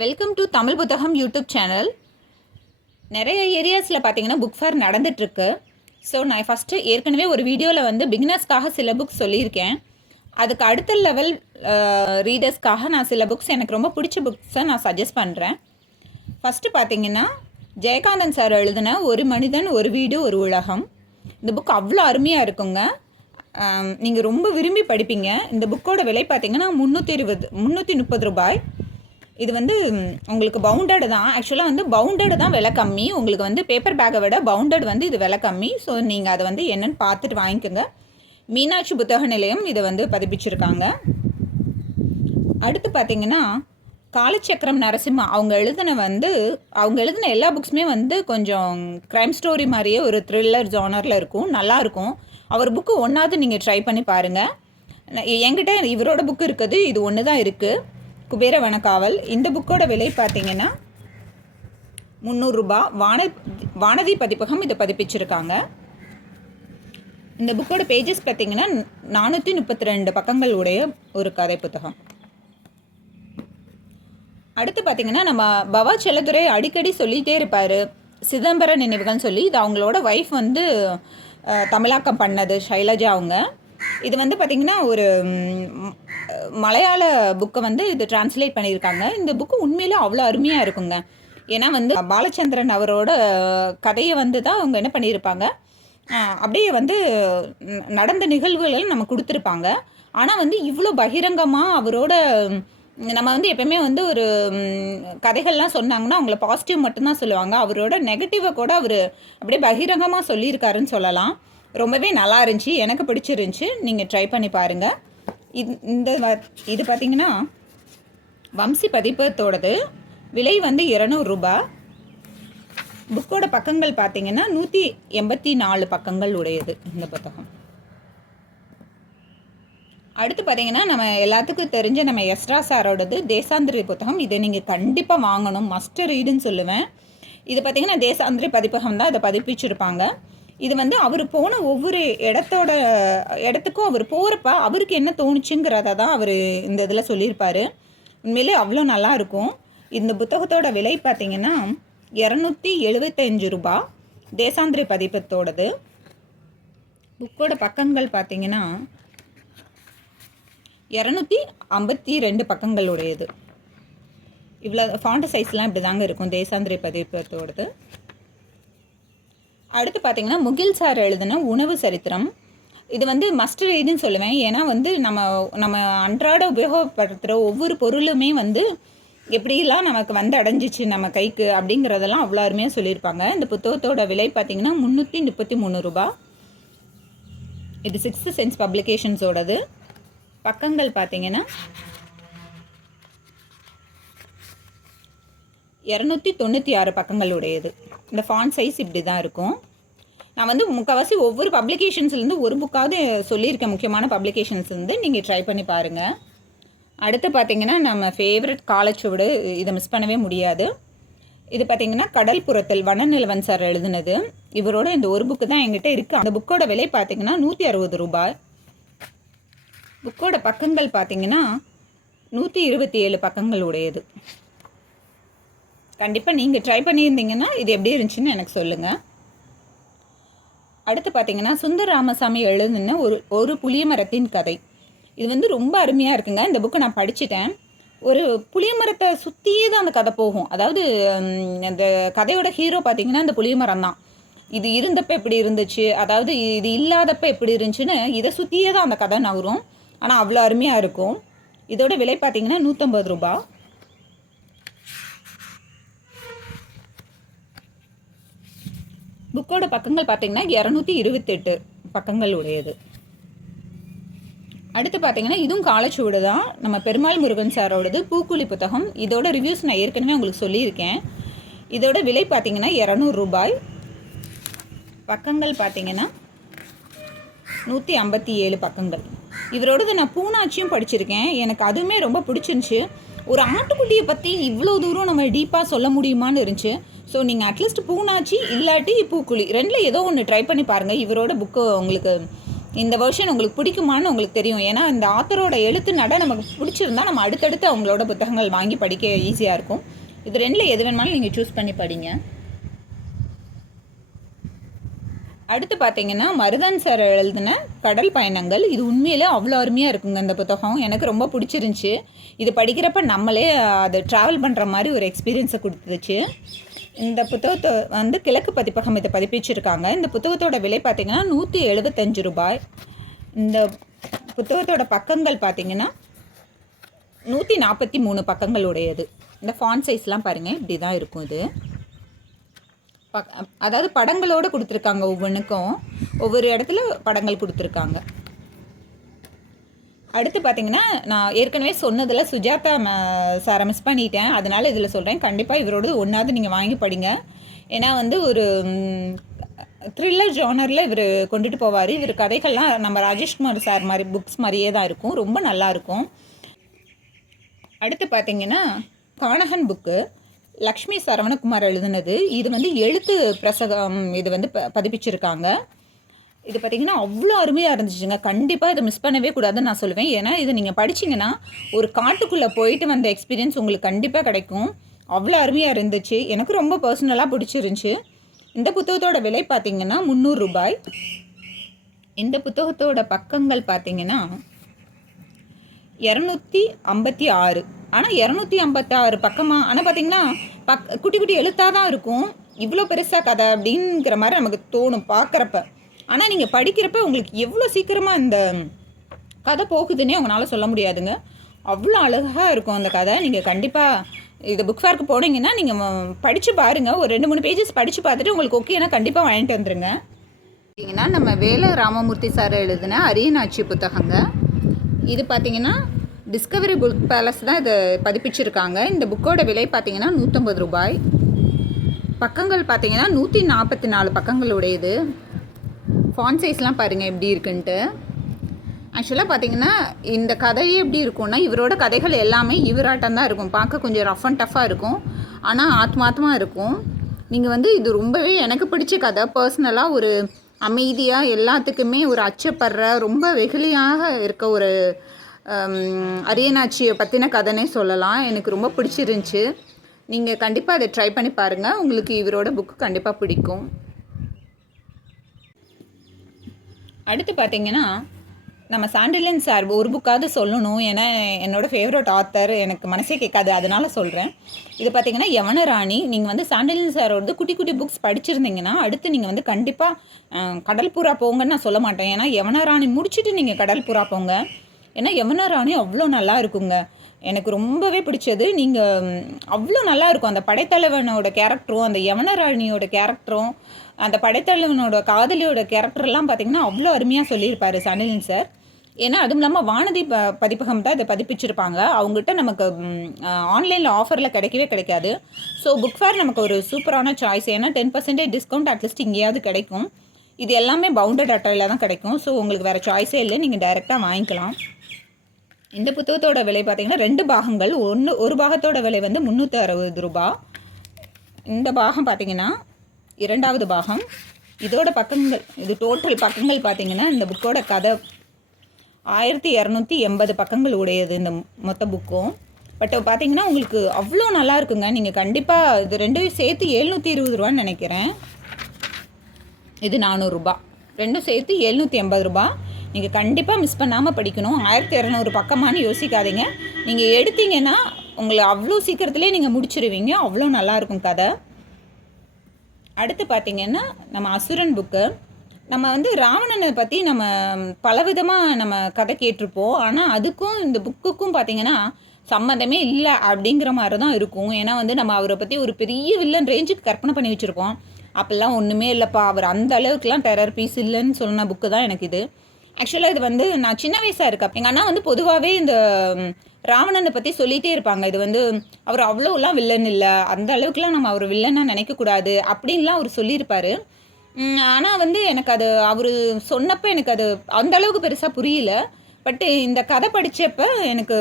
Welcome to தமிழ்புத்தகம் YouTube channel. நிறைய ஏரியாஸில் பார்த்தீங்கன்னா புக் ஃபேர் நடந்துகிட்ருக்கு. ஸோ நான் ஃபஸ்ட்டு ஏற்கனவே ஒரு வீடியோவில் வந்து பிகினர்ஸ்க்காக சில புக்ஸ் சொல்லியிருக்கேன். அதுக்கு அடுத்த லெவல் ரீடர்ஸ்க்காக நான் சில புக்ஸ் எனக்கு ரொம்ப பிடிச்ச புக்ஸை நான் சஜஸ்ட் பண்ணுறேன். ஃபஸ்ட்டு பார்த்தீங்கன்னா ஜெயகாந்தன் சார் எழுதின ஒரு மனிதன் ஒரு வீடு ஒரு உலகம். இந்த புக் அவ்வளோ அருமையாக இருக்குங்க. நீங்கள் ரொம்ப விரும்பி படிப்பீங்க. இந்த புக்கோட விலை பார்த்தீங்கன்னா 330 ரூபாய். இது வந்து உங்களுக்கு பவுண்டடு தான். ஆக்சுவலாக வந்து பவுண்டடு தான் விலை கம்மி. உங்களுக்கு வந்து பேப்பர் பேக்கை விட பவுண்டட் வந்து இது விலை கம்மி. ஸோ நீங்கள் அதை வந்து என்னென்னு பார்த்துட்டு வாங்கிக்கோங்க. மீனாட்சி புத்தக நிலையம் இதை வந்து பதிப்பிச்சிருக்காங்க. அடுத்து பார்த்திங்கன்னா காலச்சக்கரம் நரசிம்மா அவங்க எழுதின எல்லா புக்ஸுமே வந்து கொஞ்சம் க்ரைம் ஸ்டோரி மாதிரியே ஒரு த்ரில்லர் ஜானரில் இருக்கும், நல்லாயிருக்கும். அவர் புக்கு ஒன்றாவது நீங்கள் ட்ரை பண்ணி பாருங்கள். என்கிட்ட இவரோட புக்கு இருக்குது, இது ஒன்று தான் இருக்குது, குபேர வனக்காவல். இந்த புக்கோட விலை பார்த்தீங்கன்னா 300 ரூபா. வானதி பதிப்பகம் இதை பதிப்பிச்சிருக்காங்க. இந்த புக்கோட பேஜஸ் பார்த்தீங்கன்னா 432 பக்கங்கள் உடைய ஒரு கதை புத்தகம். அடுத்து பார்த்தீங்கன்னா நம்ம பவா செல்லதுரை அடிக்கடி சொல்லிகிட்டே இருப்பார், சிதம்பர நினைவுகள்னு சொல்லி. இது அவங்களோட ஒய்ஃப் வந்து தமிழாக்கம் பண்ணது, ஷைலஜா அவங்க. இது வந்து பார்த்திங்கன்னா ஒரு மலையாள புக்கை வந்து இது டிரான்ஸ்லேட் பண்ணியிருக்காங்க. இந்த புக்கு உண்மையிலே அவ்வளோ அருமையாக இருக்குங்க. ஏன்னா வந்து பாலச்சந்திரன் அவரோட கதையை வந்து தான் அவங்க என்ன பண்ணியிருப்பாங்க, அப்படியே வந்து நடந்த நிகழ்வுகளை நம்ம கொடுத்துருப்பாங்க. ஆனால் வந்து இவ்வளோ பகிரங்கமாக அவரோட நம்ம வந்து எப்போயுமே வந்து ஒரு கதைகள்லாம் சொன்னாங்கன்னா அவங்கள பாசிட்டிவ் மட்டும்தான் சொல்லுவாங்க. அவரோட நெகட்டிவை கூட அவர் அப்படியே பகிரங்கமாக சொல்லியிருக்காருன்னு சொல்லலாம். ரொம்பவே நல்லா இருந்துச்சு, எனக்கு பிடிச்சிருந்துச்சி. நீங்கள் ட்ரை பண்ணி பாருங்கள். இது பார்த்திங்கன்னா வம்சி பதிப்பத்தோடது. விலை வந்து 200 ரூபா. புக்கோட பக்கங்கள் பார்த்திங்கன்னா 184 பக்கங்கள் உடையது இந்த புத்தகம். அடுத்து பார்த்திங்கன்னா நம்ம எல்லாத்துக்கும் தெரிஞ்ச நம்ம எஸ்ரா சாரோடது தேசாந்திரி புத்தகம். இதை நீங்கள் கண்டிப்பாக வாங்கணும், மஸ்ட் ரீடுன்னு சொல்லுவேன். இது பார்த்திங்கன்னா தேசாந்திரி பதிப்பகம் தான் இதை பதிப்பிச்சிருப்பாங்க. இது வந்து அவர் போன ஒவ்வொரு இடத்துக்கும் அவர் போகிறப்ப அவருக்கு என்ன தோணுச்சுங்கிறத தான் அவர் இந்த இதில் சொல்லியிருப்பார். உண்மையிலே அவ்வளோ நல்லாயிருக்கும். இந்த புத்தகத்தோட விலை பார்த்திங்கன்னா 275 ரூபா, தேசாந்திரி பதிப்பத்தோடது. புக்கோட பக்கங்கள் பார்த்திங்கன்னா 252 பக்கங்கள் உடையது. இவ்வளோ ஃபாண்ட் சைஸ்லாம் இப்படி தாங்க இருக்கும் தேசாந்திரி பதிப்பத்தோடது. அடுத்து பார்த்திங்கன்னா முகில் சார் எழுதின உணவு சரித்திரம். இது வந்து மஸ்ட் ரீடுன்னு சொல்லுவேன். ஏன்னா வந்து நம்ம அன்றாட உபயோகப்படுத்துகிற ஒவ்வொரு பொருளுமே வந்து எப்படிலாம் நமக்கு வந்து அடைஞ்சிச்சு நம்ம கைக்கு அப்படிங்கிறதெல்லாம் அவ்வளோ அருமையாக சொல்லியிருப்பாங்க. இந்த புத்தகத்தோட விலை பார்த்திங்கன்னா 333 ரூபா. இது 6th சென்ஸ் பப்ளிகேஷன்ஸோடது. பக்கங்கள் பார்த்திங்கன்னா 296 பக்கங்கள் உடையது. இந்த ஃபாண்ட் சைஸ் இப்படி தான் இருக்கும். நான் வந்து முக்கால்வாசி ஒவ்வொரு பப்ளிகேஷன்ஸ்லேருந்து ஒரு புக்காவது சொல்லியிருக்கேன், முக்கியமான பப்ளிகேஷன்ஸ்லேருந்து. நீங்கள் ட்ரை பண்ணி பாருங்கள். அடுத்து பார்த்திங்கன்னா நம்ம ஃபேவரட் காலச்சுவடு, இதை மிஸ் பண்ணவே முடியாது. இது பார்த்திங்கன்னா கடல் புறத்தல், வனநிலவன் சார் எழுதுனது. இவரோட இந்த ஒரு புக்கு தான் என்கிட்ட இருக்குது. அந்த புக்கோட விலை பார்த்திங்கன்னா 160 ரூபாய். புக்கோட பக்கங்கள் பார்த்திங்கன்னா 127 பக்கங்கள் உடையது. கண்டிப்பாக நீங்கள் ட்ரை பண்ணியிருந்தீங்கன்னா இது எப்படி இருந்துச்சுன்னு எனக்கு சொல்லுங்கள். அடுத்து பார்த்திங்கன்னா சுந்தர் ராமசாமி எழுதுன ஒரு புளிய மரத்தின் கதை. இது வந்து ரொம்ப அருமையாக இருக்குங்க. இந்த புக்கை நான் படிச்சுட்டேன். ஒரு புளிய மரத்தை சுற்றியே தான் அந்த கதை போகும். அதாவது அந்த கதையோட ஹீரோ பார்த்திங்கன்னா அந்த புளிய மரம் தான். இது இருந்தப்போ எப்படி இருந்துச்சு, அதாவது இது இல்லாதப்போ எப்படி இருந்துச்சுன்னு இதை சுற்றியே தான் அந்த கதை நகரும். ஆனால் அவ்வளோ அருமையாக இருக்கும். இதோட விலை பார்த்திங்கன்னா 150 ரூபா. புக்கோட பக்கங்கள் பார்த்திங்கன்னா 228 பக்கங்கள் உடையது. அடுத்து பார்த்திங்கன்னா இதுவும் காலச்சுவடு தான். நம்ம பெருமாள் முருகன் சாரோடது பூக்குழி புத்தகம். இதோட ரிவ்யூஸ் நான் ஏற்கனவே உங்களுக்கு சொல்லியிருக்கேன். இதோட விலை பார்த்திங்கன்னா 200 ரூபாய். பக்கங்கள் பார்த்திங்கன்னா 157 பக்கங்கள். இவரோடது நான் பூனாச்சியும் படிச்சிருக்கேன். எனக்கு அதுவுமே ரொம்ப பிடிச்சிருந்துச்சி. ஒரு ஆட்டுக்குட்டியை பற்றி இவ்வளோ தூரம் நம்ம டீப்பாக சொல்ல முடியுமான்னு இருந்துச்சு. ஸோ நீங்கள் அட்லீஸ்ட் பூனாச்சி இல்லாட்டி பூக்குழி ரெண்டில் ஏதோ ஒன்று ட்ரை பண்ணி பாருங்கள். இவரோட புக்கு உங்களுக்கு இந்த வெர்ஷன் உங்களுக்கு பிடிக்குமான்னு உங்களுக்கு தெரியும். ஏன்னா இந்த ஆத்தரோட எழுத்து நட நமக்கு பிடிச்சிருந்தா நம்ம அடுத்தடுத்து அவங்களோட புத்தகங்கள் வாங்கி படிக்க ஈஸியாக இருக்கும். இது ரெண்டில் எது வேணுமாலும் நீங்கள் சூஸ் பண்ணி படிங்க. அடுத்து பார்த்தீங்கன்னா மருதன் சார் எழுதின கடல் பயணங்கள். இது உண்மையிலே அவ்வளோ அருமையாக இருக்குங்க. இந்த புத்தகம் எனக்கு ரொம்ப பிடிச்சிருந்துச்சி. இது படிக்கிறப்ப நம்மளே அதை ட்ராவல் பண்ணுற மாதிரி ஒரு எக்ஸ்பீரியன்ஸை கொடுத்துச்சு. இந்த புத்தகத்தை வந்து கிழக்கு பதிப்பகம் இதை பதிப்பிச்சிருக்காங்க. இந்த புத்தகத்தோட விலை பார்த்திங்கன்னா 175 ரூபாய். இந்த புத்தகத்தோட பக்கங்கள் பார்த்திங்கன்னா 143 பக்கங்கள் உடையது. இந்த ஃபாண்ட் சைஸ்லாம் பாருங்கள், இப்படி தான் இருக்கும். இது அதாவது படங்களோடு கொடுத்துருக்காங்க. ஒவ்வொன்றுக்கும் ஒவ்வொரு இடத்துல படங்கள் கொடுத்துருக்காங்க. அடுத்து பார்த்திங்கன்னா நான் ஏற்கனவே சொன்னதில் சுஜாதா சாரை மிஸ் பண்ணிட்டேன். அதனால் இதில் சொல்கிறேன், கண்டிப்பாக இவரோட ஒன்றாவது நீங்கள் வாங்கி படிங்க. ஏன்னா வந்து ஒரு த்ரில்லர் ஜானரில் இவர் கொண்டுட்டு போவார். இவர் கதைகள்லாம் நம்ம ராஜேஷ்குமார் சார் மாதிரி புக்ஸ் மாதிரியே தான் இருக்கும். ரொம்ப நல்லாயிருக்கும். அடுத்து பார்த்திங்கன்னா கானகன் புக்கு லக்ஷ்மி சரவணகுமார் எழுதுனது. இது வந்து எழுத்து பிரசகம் இது வந்து பதிப்பிச்சிருக்காங்க. இது பார்த்திங்கன்னா அவ்வளோ அருமையாக இருந்துச்சுங்க. கண்டிப்பாக இதை மிஸ் பண்ணவே கூடாதுன்னு நான் சொல்லுவேன். ஏன்னா இது நீங்கள் படிச்சிங்கன்னா ஒரு காட்டுக்குள்ளே போயிட்டு வந்த எக்ஸ்பீரியன்ஸ் உங்களுக்கு கண்டிப்பாக கிடைக்கும். அவ்வளோ அருமையாக இருந்துச்சு. எனக்கு ரொம்ப பர்சனலாக பிடிச்சிருந்துச்சி. இந்த புத்தகத்தோட விலை பார்த்திங்கன்னா 300 ரூபாய். இந்த புத்தகத்தோட பக்கங்கள் பார்த்திங்கன்னா 256. ஆனால் 256 பக்கமாக, ஆனால் பார்த்திங்கன்னா குட்டி குட்டி எழுத்தாக தான் இருக்கும். இவ்வளோ பெருசாக கதை அப்படிங்கிற மாதிரி நமக்கு தோணும் பார்க்குறப்ப. ஆனால் நீங்கள் படிக்கிறப்ப உங்களுக்கு எவ்வளோ சீக்கிரமாக இந்த கதை போகுதுன்னே உங்களால் சொல்ல முடியாதுங்க. அவ்வளோ அழகாக இருக்கும் அந்த கதை. நீங்கள் கண்டிப்பாக இது புக் ஃபேருக்கு போனீங்கன்னா நீங்கள் படித்து பாருங்கள். ஒரு 2-3 பேஜஸ் படித்து பார்த்துட்டு உங்களுக்கு ஓகேனா கண்டிப்பாக வாங்கிட்டு வந்துடுங்க. பார்த்தீங்கன்னா நம்ம வேல ராமமூர்த்தி சார் எழுதின அரியநாச்சி புத்தகங்க. இது பார்த்திங்கன்னா டிஸ்கவரி புக் பேலஸ் தான் இதை பதிப்பிச்சிருக்காங்க. இந்த புக்கோட விலை பார்த்திங்கன்னா 150 ரூபாய். பக்கங்கள் பார்த்திங்கன்னா 144 பக்கங்கள் உடையது. ஃபாண்ட் சைஸ்லாம் பாருங்கள் எப்படி இருக்குன்ட்டு. ஆக்சுவலாக பார்த்திங்கன்னா இந்த கதையே எப்படி இருக்கும்னா, இவரோட கதைகள் எல்லாமே இவராட்டம் தான் இருக்கும். பார்க்க கொஞ்சம் ரஃப் அண்ட் டஃப்பாக இருக்கும், ஆனால் ஆத்மாத்மாக இருக்கும். நீங்கள் வந்து இது ரொம்பவே எனக்கு பிடிச்ச கதை. பர்சனலாக ஒரு அமைதியாக எல்லாத்துக்குமே ஒரு அச்சப்படுற ரொம்ப வெகுளியாக இருக்க ஒரு அரியநாச்சியை பற்றின கதைனே சொல்லலாம். எனக்கு ரொம்ப பிடிச்சிருந்துச்சி. நீங்கள் கண்டிப்பாக அதை ட்ரை பண்ணி பாருங்கள். உங்களுக்கு இவரோட புக்கு கண்டிப்பாக பிடிக்கும். அடுத்து பார்த்திங்கன்னா நம்ம சாண்டில்யன் சார் ஒரு புக்காவது சொல்லணும். ஏன்னா என்னோடய ஃபேவரட் ஆத்தர், எனக்கு மனசே கேட்காது, அதனால் சொல்கிறேன். இது பார்த்திங்கன்னா யவனராணி. நீங்கள் வந்து சாண்டில்யன் சாரோட குட்டி குட்டி புக்ஸ் படிச்சிருந்தீங்கன்னா அடுத்து நீங்கள் வந்து கண்டிப்பாக கடல்புறா போங்கன்னு நான் சொல்ல மாட்டேன். ஏன்னா யவனராணி முடிச்சுட்டு நீங்கள் கடல்புறா போங்க. ஏன்னா யவனராணி அவ்வளோ நல்லா இருக்குங்க. எனக்கு ரொம்பவே பிடிச்சது. நீங்கள் அவ்வளோ நல்லா இருக்கும். அந்த படைத்தலைவனோட கேரக்டரும் அந்த யவனராணியோட கேரக்டரும் அந்த படைத்தலைவனோட காதலியோட கேரக்டர்லாம் பார்த்திங்கன்னா அவ்வளோ அருமையாக சொல்லியிருப்பார் சாண்டில்யன் சார். ஏன்னா அதுவும் இல்லாமல் வானதி பதிப்பகம் தான் இதை பதிப்பிச்சிருப்பாங்க. அவங்ககிட்ட நமக்கு ஆன்லைனில் ஆஃபரில் கிடைக்கவே கிடைக்காது. ஸோ புக் ஃபேர் நமக்கு ஒரு சூப்பரான சாய்ஸ். ஏன்னா 10% டிஸ்கவுண்ட் அட்லீஸ்ட் இங்கேயாவது கிடைக்கும். இது எல்லாமே பவுண்டட் அட்டையில் தான் கிடைக்கும். ஸோ உங்களுக்கு வேறு சாய்ஸே இல்லை, நீங்கள் டைரெக்டாக வாங்கிக்கலாம். இந்த புத்தகத்தோட விலை பார்த்திங்கன்னா 2 பாகங்கள். ஒரு பாகத்தோட விலை வந்து 360 ரூபா. இந்த பாகம் பார்த்திங்கன்னா 2வது பாகம். இதோட பக்கங்கள், இது டோட்டல் பக்கங்கள் பார்த்திங்கன்னா இந்த புக்கோட கதை 1280 பக்கங்கள் உடையது இந்த மொத்த புக்கும். பட் பார்த்திங்கன்னா உங்களுக்கு அவ்வளோ நல்லா இருக்குங்க. நீங்கள் கண்டிப்பாக இது ரெண்டையும் சேர்த்து 720 ரூபான்னு நினைக்கிறேன். இது 400 ரூபா. ரெண்டும் சேர்த்து 780 ரூபா. நீங்கள் கண்டிப்பாக மிஸ் பண்ணாமல் படிக்கணும். 1200 பக்கமானு யோசிக்காதீங்க. நீங்கள் எடுத்தீங்கன்னா உங்களை அவ்வளோ சீக்கிரத்துலேயே நீங்கள் முடிச்சிருவீங்க. அவ்வளோ நல்லாயிருக்கும் கதை. அடுத்து பார்த்திங்கன்னா நம்ம அசுரன் புக்கு. நம்ம வந்து ராவணனை பற்றி நம்ம பலவிதமாக நம்ம கதை கேட்டிருப்போம். ஆனால் அதுக்கும் இந்த புக்குக்கும் பார்த்திங்கன்னா சம்மந்தமே இல்லை அப்படிங்கிற மாதிரி தான் இருக்கும். ஏன்னா வந்து நம்ம அவரை பற்றி ஒரு பெரிய வில்லன் ரேஞ்சுக்கு கற்பனை பண்ணி வச்சுருப்போம். அப்போல்லாம் ஒன்றுமே இல்லைப்பா, அவர் அந்த அளவுக்குலாம் டெரர் பீஸ் இல்லைன்னு சொன்ன புக்கு தான் எனக்கு இது. ஆக்சுவலாக இது வந்து நான் சின்ன வயசாக இருக்கேன். எங்கள் அண்ணா வந்து பொதுவாகவே இந்த ராவணனை பற்றி சொல்லிகிட்டே இருப்பாங்க. இது வந்து அவர் அவ்வளோலாம் வில்லன் இல்லை, அந்த அளவுக்குலாம் நம்ம அவர் வில்லனாக நினைக்கக்கூடாது அப்படின்லாம் அவர் சொல்லியிருப்பார். ஆனால் வந்து எனக்கு அது அவர் சொன்னப்போ எனக்கு அது அந்த அளவுக்கு பெருசாக புரியல. பட்டு இந்த கதை படித்தப்போ எனக்கு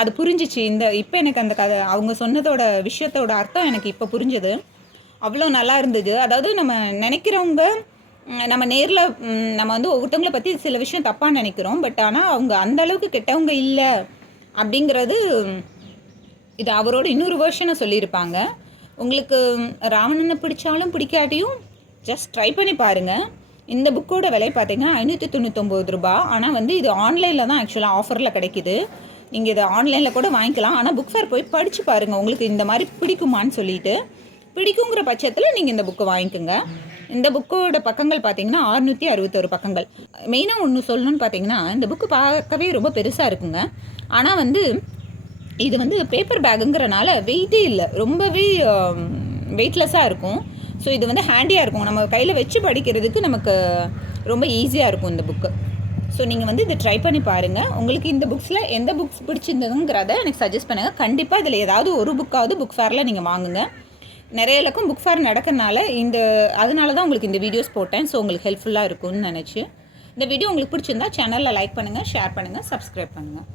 அது புரிஞ்சிச்சு. இப்போ எனக்கு அந்த கதை அவங்க சொன்னதோட விஷயத்தோட அர்த்தம் எனக்கு இப்போ புரிஞ்சது. அவ்வளோ நல்லா இருந்தது. அதாவது நம்ம நினைக்கிறவங்க நம்ம நேரில் நம்ம வந்து ஒவ்வொருத்தவங்களை பற்றி சில விஷயம் தப்பாக நினைக்கிறோம். பட் ஆனால் அவங்க அந்தளவுக்கு கெட்டவங்க இல்லை அப்படிங்கிறது இது அவரோட இன்னொரு வேர்ஷனை சொல்லியிருப்பாங்க. உங்களுக்கு ராவணனை பிடிச்சாலும் பிடிக்காட்டியும் ஜஸ்ட் ட்ரை பண்ணி பாருங்கள். இந்த புக்கோட விலை பார்த்தீங்கன்னா ரூ. 599. ஆனால் வந்து இது ஆன்லைனில் தான் ஆக்சுவலாக ஆஃபரில் கிடைக்கிது. நீங்கள் இதை ஆன்லைனில் கூட வாங்கிக்கலாம். ஆனால் புக் ஃபேர் போய் படித்து பாருங்கள், உங்களுக்கு இந்த மாதிரி பிடிக்குமான்னு சொல்லிட்டு. பிடிக்குங்கிற பட்சத்தில் நீங்கள் இந்த புக்கை வாங்கிக்கோங்க. இந்த புக்கோட பக்கங்கள் பார்த்தீங்கன்னா 661 பக்கங்கள். மெயினாக ஒன்று சொல்லணும்னு பார்த்தீங்கன்னா, இந்த புக்கு பார்க்கவே ரொம்ப பெருசாக இருக்குங்க. ஆனால் வந்து இது வந்து பேப்பர் பேக்குங்கிறனால வெயிட்டே இல்லை, ரொம்பவே வெயிட்லெஸ்ஸாக இருக்கும். ஸோ இது வந்து ஹேண்டியாக இருக்கும், நம்ம கையில் வச்சு படிக்கிறதுக்கு நமக்கு ரொம்ப ஈஸியாக இருக்கும் இந்த புக்கு. ஸோ நீங்கள் வந்து இதை ட்ரை பண்ணி பாருங்கள். உங்களுக்கு இந்த புக்ஸில் எந்த புக்ஸ் பிடிச்சிருந்ததுங்கிறத எனக்கு சஜஸ்ட் பண்ணுங்கள். கண்டிப்பாக இதில் ஏதாவது ஒரு புக்காவது புக் ஃபேரில் நீங்கள் வாங்குங்க. நிறைய இலக்கம் புக் ஃபேர் நடக்கிறனால அதனால தான் உங்களுக்கு இந்த வீடியோஸ் போட்டேன். ஸோ உங்களுக்கு ஹெல்ப்ஃபுல்லாக இருக்கும்னு நினச்சி. இந்த வீடியோ உங்களுக்கு பிடிச்சிருந்தா சேனலில் லைக் பண்ணுங்கள், ஷேர் பண்ணுங்கள், சப்ஸ்கிரைப் பண்ணுங்கள்.